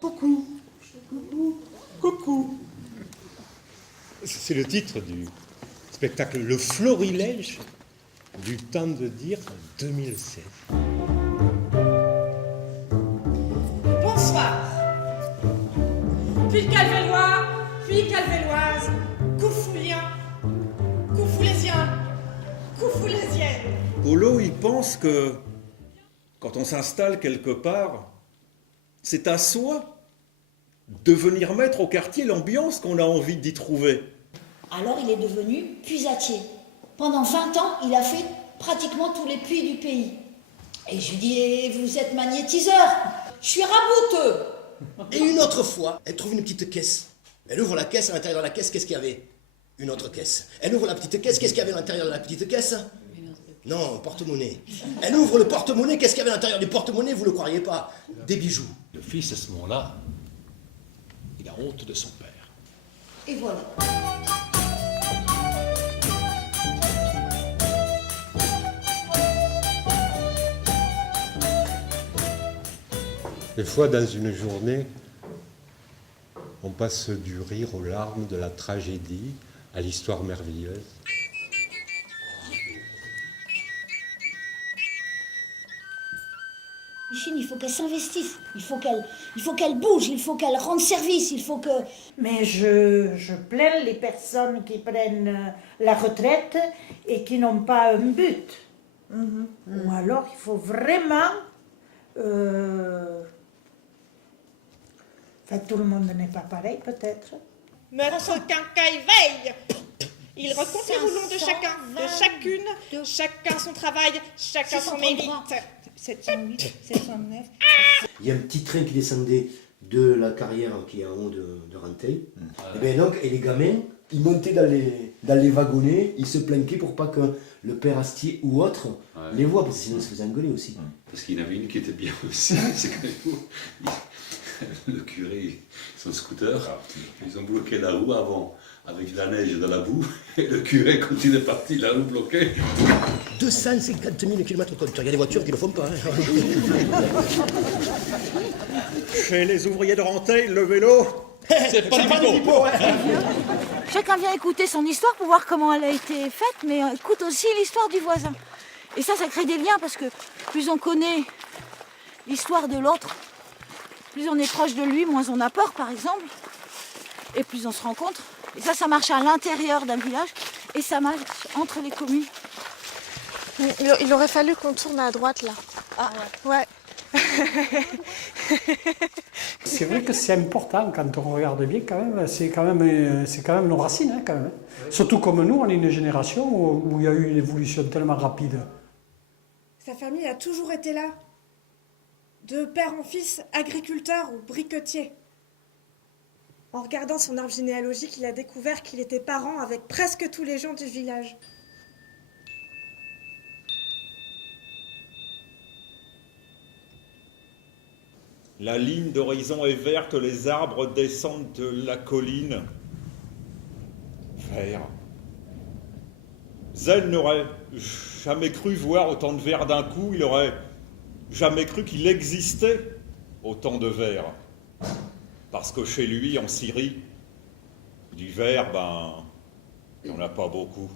Coucou. Coucou. C'est le titre du spectacle Le Florilège du temps de dire 2016. Bonsoir. Puis calvélois, puis calvéloises, coufouliens, coufoulésiens, coufoulésiennes. Polo, il pense que quand on s'installe quelque part, c'est à soi de venir mettre au quartier l'ambiance qu'on a envie d'y trouver. Alors il est devenu puisatier. Pendant 20 ans, il a fait pratiquement tous les puits du pays. Et je lui dis, eh, vous êtes magnétiseur, je suis rabouteux. Et une autre fois, elle trouve une petite caisse. Elle ouvre la caisse, à l'intérieur de la caisse, qu'est-ce qu'il y avait? Une autre caisse. Elle ouvre la petite caisse, qu'est-ce qu'il y avait à l'intérieur de la petite caisse? Non, porte-monnaie. Elle ouvre le porte-monnaie, qu'est-ce qu'il y avait à l'intérieur du porte-monnaie? Vous ne le croiriez pas? Des bijoux. Le fils, à ce moment-là, il a honte de son père. Et voilà. Des fois, dans une journée, on passe du rire aux larmes, de la tragédie à l'histoire merveilleuse. Micheline, il faut qu'elle s'investisse, il faut qu'elle bouge, il faut qu'elle rende service, il faut que... Mais je plains les personnes qui prennent la retraite et qui n'ont pas un but. Ou alors il faut vraiment... Enfin, tout le monde n'est pas pareil, peut-être. Maître Quincaille veille. Il recompte les roulons de chacun, de chacune, chacun son travail, chacun son mérite. 708, 709. Il y a un petit train qui descendait de la carrière qui est en haut de Ranteil. Et bien donc, et les gamins, ils montaient dans les wagonnets, ils se planquaient pour pas que le père Astier ou autre les voient, parce que sinon ils se faisaient engueuler aussi. Parce qu'il y en avait une qui était bien aussi, c'est que le curé, son scooter, ils ont bloqué la roue avant, avec la neige et de la boue, et le curé, quand il est parti, la roue bloquée. 250 000 km conducteurs, il y a des voitures qui ne le font pas. Chez les ouvriers de Ranteil, le vélo, C'est pas du pipeau. Chacun vient écouter son histoire pour voir comment elle a été faite, mais écoute aussi l'histoire du voisin. Et ça crée des liens, parce que plus on connaît l'histoire de l'autre, plus on est proche de lui, moins on a peur, par exemple, et plus on se rencontre. Et ça marche à l'intérieur d'un village, et ça marche entre les communes. Il aurait fallu qu'on tourne à droite, là. Ah ouais. C'est vrai que c'est important quand on regarde bien quand même, c'est quand même nos racines hein, quand même. Surtout comme nous, on est une génération où il y a eu une évolution tellement rapide. Sa famille a toujours été là. De père en fils, agriculteur ou briquetier. En regardant son arbre généalogique, il a découvert qu'il était parent avec presque tous les gens du village. la ligne d'horizon est verte, les arbres descendent de la colline. Vert. Zen n'aurait jamais cru voir autant de vert d'un coup, il aurait jamais cru qu'il existait autant de vert. Parce que chez lui, en Syrie, du vert, il n'y en a pas beaucoup.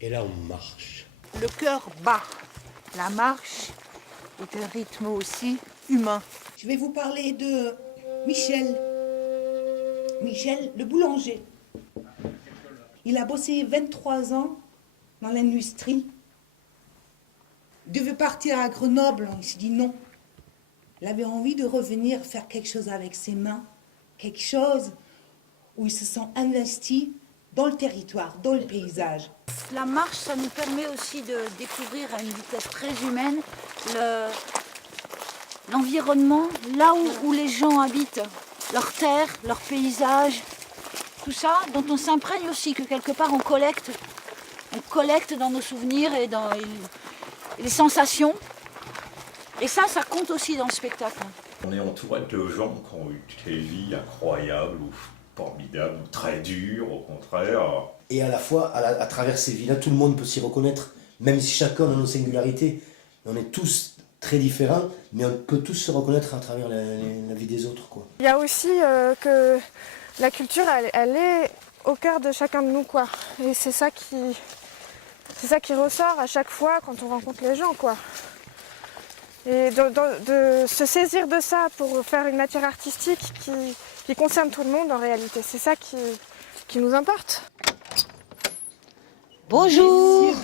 Et là, on marche. Le cœur bat. La marche est un rythme aussi humain. Je vais vous parler de Michel. Michel, le boulanger. Il a bossé 23 ans dans l'industrie. Il devait partir à Grenoble, il s'est dit non. Il avait envie de revenir faire quelque chose avec ses mains, quelque chose où il se sent investi dans le territoire, dans le paysage. La marche, ça nous permet aussi de découvrir à une vitesse très humaine l'environnement, là où les gens habitent, leur terre, leur paysage. tout ça, dont on s'imprègne aussi, que quelque part on collecte dans nos souvenirs et dans les sensations. Et ça compte aussi dans le spectacle. On est entouré de gens qui ont eu des vies incroyables ou formidables ou très dures, au contraire. Et à la fois, à travers ces vies-là, tout le monde peut s'y reconnaître, même si chacun a nos singularités. On est tous très différents, mais on peut tous se reconnaître à travers la vie des autres, quoi. Il y a aussi que la culture, elle est au cœur de chacun de nous, quoi. Et c'est ça qui ressort à chaque fois quand on rencontre les gens, quoi. Et de se saisir de ça pour faire une matière artistique qui concerne tout le monde en réalité, c'est ça qui nous importe. Bonjour.